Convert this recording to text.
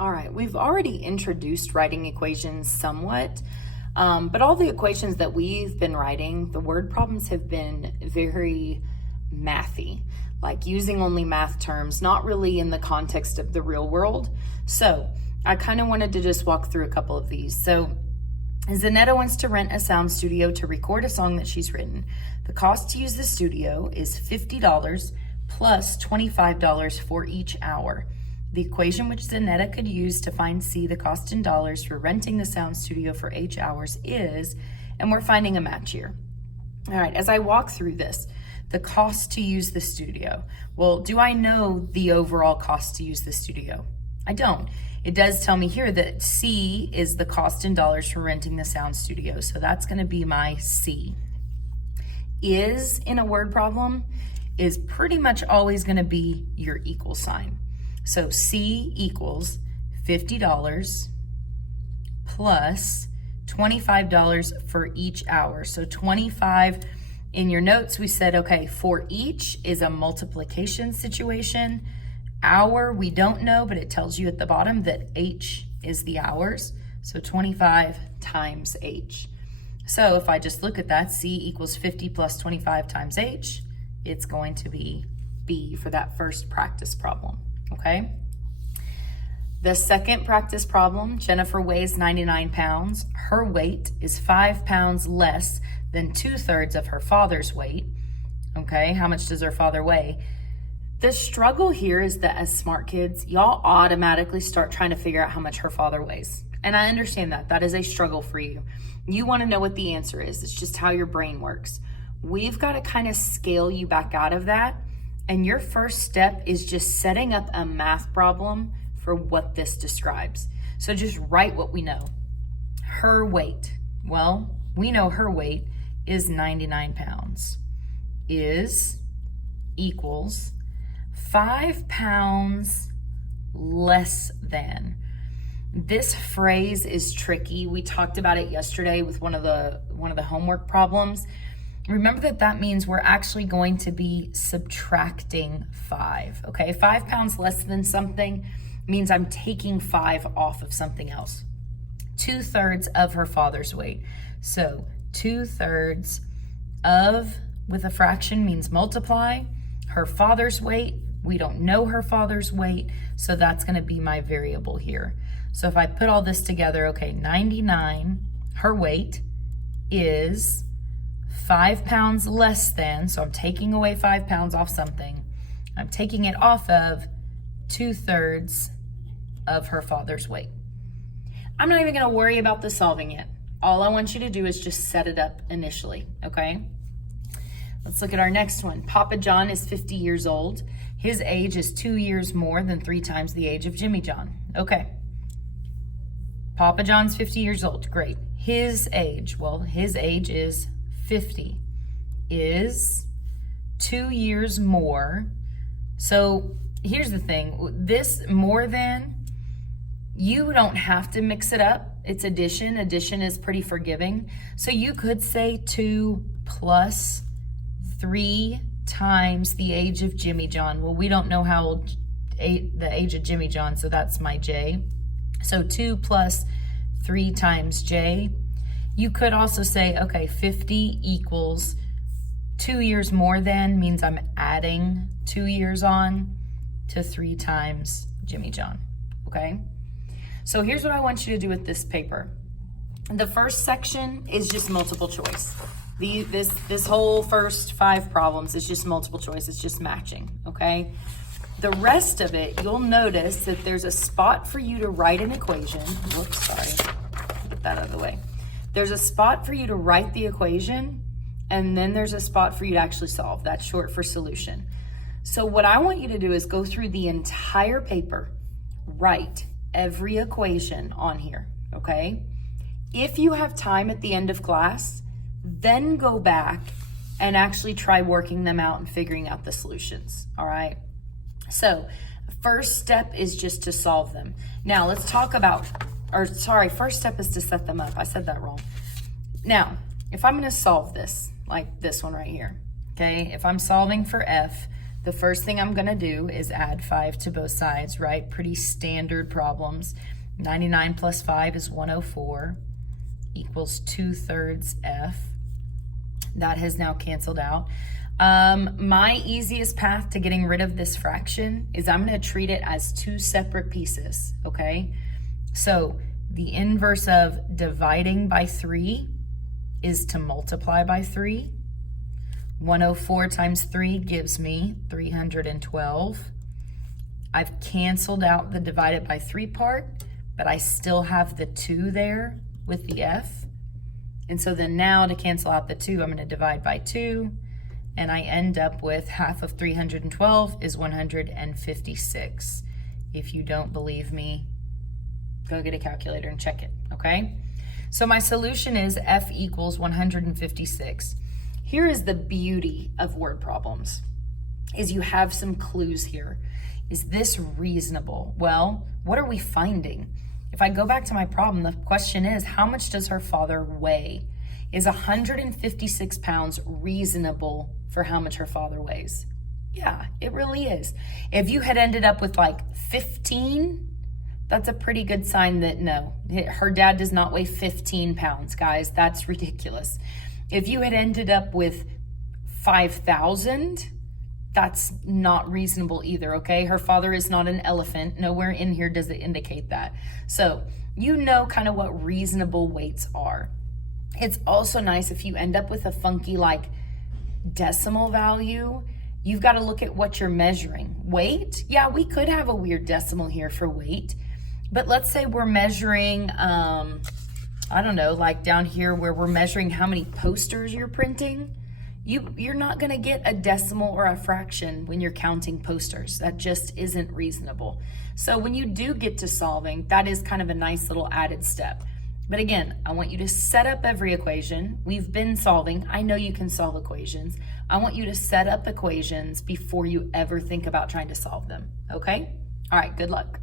All right, we've already introduced writing equations somewhat, but all the equations that we've been writing, the word problems have been very mathy, like using only math terms, not really in the context of the real world. So I kind of wanted to just walk through a couple of these. So Zanetta wants to rent a sound studio to record a song that she's written. The cost to use the studio is $50 plus $25 for each hour. The equation which Zanetta could use to find C, the cost in dollars for renting the sound studio for 8 hours is, and we're finding a match here. All right, as I walk through this, the cost to use the studio. Well, do I know the overall cost to use the studio? I don't. It does tell me here that C is the cost in dollars for renting the sound studio. So that's going to be my C. Is in a word problem is pretty much always going to be your equal sign. So C equals $50 plus $25 for each hour. So 25 in your notes, we said, okay, for each is a multiplication situation. Hour, we don't know, but it tells you at the bottom that H is the hours. So 25 times H. So if I just look at that, C equals 50 plus 25 times H, it's going to be B for that first practice problem, okay? The second practice problem, Jennifer weighs 99 pounds. Her weight is 5 pounds less than 2/3 of her father's weight. Okay, how much does her father weigh? The struggle here is that as smart kids, y'all automatically start trying to figure out how much her father weighs. And I understand that. That is a struggle for you. You want to know what the answer is. It's just how your brain works. We've got to kind of scale you back out of that. And your first step is just setting up a math problem for what this describes. So just write what we know. Her weight. Well, we know her weight is 99 pounds. Is equals 5 pounds less than. This phrase is tricky. We talked about it yesterday with one of the homework problems. Remember that means we're actually going to be subtracting 5, okay? 5 pounds less than something means I'm taking 5 off of something else. 2/3 of her father's weight. So 2/3 of, with a fraction means multiply. Her father's weight, we don't know her father's weight, so that's gonna be my variable here. So if I put all this together, okay, 99, her weight is 5 pounds less than, so I'm taking away 5 pounds off something. I'm taking it off of 2/3 of her father's weight. I'm not even gonna worry about the solving it. All I want you to do is just set it up initially, okay? Let's look at our next one. Papa John is 50 years old. His age is 2 years more than 3 times the age of Jimmy John. Okay. Papa John's 50 years old, great. His age, well, his age is 50, is 2 years more. So here's the thing, this more than, you don't have to mix it up. It's addition. Addition is pretty forgiving. So you could say 2 plus 3 times the age of Jimmy John. Well, we don't know how old the age of Jimmy John, so that's my J. So 2 plus 3 times J. You could also say, okay, 50 equals 2 years more than, means I'm adding 2 years on to 3 times Jimmy John, okay? So here's what I want you to do with this paper. The first section is just multiple choice. This whole first 5 problems is just multiple choice. It's just matching, okay? The rest of it, you'll notice that there's a spot for you to write an equation. Whoops, sorry. Get that out of the way. There's a spot for you to write the equation, and then there's a spot for you to actually solve. That's short for solution. So what I want you to do is go through the entire paper, write every equation on here, okay? If you have time at the end of class, then go back and actually try working them out and figuring out the solutions, all right? So first step is just to solve them. Now let's talk about, first step is to set them up. I said that wrong. Now, if I'm gonna solve this, like this one right here, okay? If I'm solving for F, The first thing I'm gonna do is add 5 to both sides, right? Pretty standard problems. 99 plus 5 is 104, equals 2/3 f. That has now canceled out. My easiest path to getting rid of this fraction is I'm gonna treat it as 2 separate pieces, okay? So the inverse of dividing by 3 is to multiply by 3. 104 times 3 gives me 312. I've canceled out the divided by 3 part, but I still have the 2 there with the f. And so then now to cancel out the 2, I'm going to divide by 2, and I end up with half of 312 is 156. If you don't believe me, go get a calculator and check it, okay? So my solution is f equals 156. Here is the beauty of word problems, is you have some clues here. Is this reasonable? Well, what are we finding? If I go back to my problem, the question is, how much does her father weigh? Is 156 pounds reasonable for how much her father weighs? Yeah, it really is. If you had ended up with like 15, that's a pretty good sign that no, her dad does not weigh 15 pounds, guys. That's ridiculous. If you had ended up with 5,000, that's not reasonable either, okay? Her father is not an elephant. Nowhere in here does it indicate that. So you know kind of what reasonable weights are. It's also nice if you end up with a funky like decimal value, you've got to look at what you're measuring. Weight, yeah, we could have a weird decimal here for weight, but let's say we're measuring, I don't know, like down here where we're measuring how many posters you're printing. You're not gonna get a decimal or a fraction when you're counting posters. That just isn't reasonable. So when you do get to solving, that is kind of a nice little added step. But again, I want you to set up every equation. We've been solving. I know you can solve equations. I want you to set up equations before you ever think about trying to solve them, okay? All right, good luck.